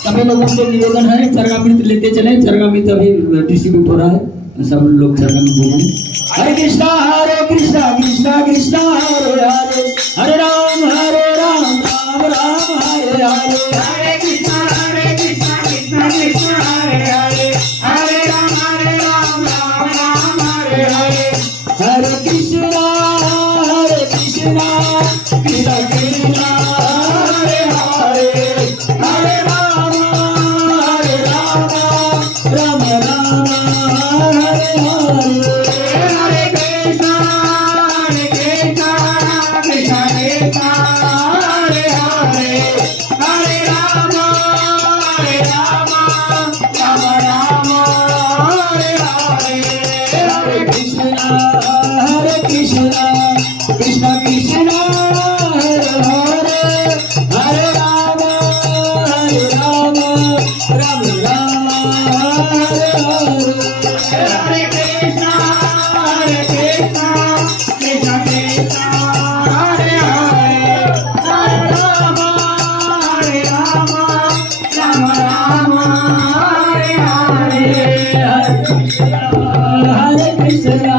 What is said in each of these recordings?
सभी लोगों से निवेदन है चरगामृत लेते चले। चरगामृत अभी डिस्ट्रीब्यूट हो रहा है, सब लोग चरगामृत बोलें। हरे कृष्णा कृष्णा कृष्णा हरे हरे, हरे राम राम राम हरे हरे, हरे कृष्णा कृष्णा कृष्णा हरे हरे, हरे राम राम हरे हरे, हरे कृष्णा कृष्णा कृष्णा हरे हरे, हरे राम राम हरे हरे, हरे कृष्णा कृष्णा कृष्णा हरे हरे, हरे राम राम राम हरे हरे, हरे Krishna Hare Krishna, Krishna Krishna, Hare Hare, Hare Rama, Hare Rama, Rama Rama, Hare Hare. Hare Krishna, Krishna Krishna, Hare Hare, Hare Rama, Hare Rama, Rama Rama, Hare Hare. Hare Krishna,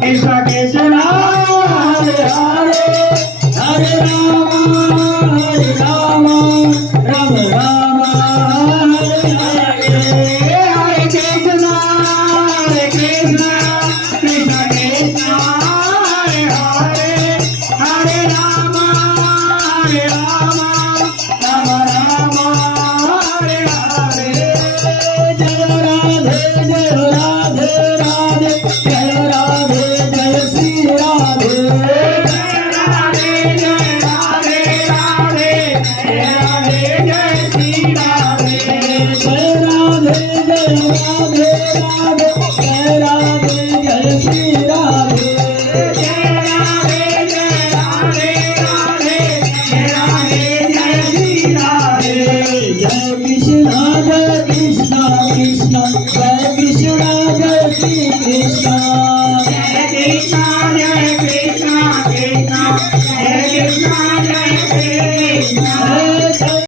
Krishna Krishna, Hare Hare, Hare Rama, Hare Rama, Rama Rama, Hare Hare. Hare Krishna, Krishna Krishna, Hare Hare, Hare Rama, Hare Rama, Rama Rama, Hare Hare. Jai Radhe, Jai Radhe, Radhe, Jai Radhe, Jai Shri Radhe. Radhe Jai Radhe Radhe, Jai Radhe Jai Shri Radhe. Jai Radhe, Jai Radhe, Radhe, Jai Radhe, Jai Shri Radhe. Jai Radhe Jai Radhe Radhe, Jai Radhe Jai Shri Radhe. Jai Krishna, Krishna, Jai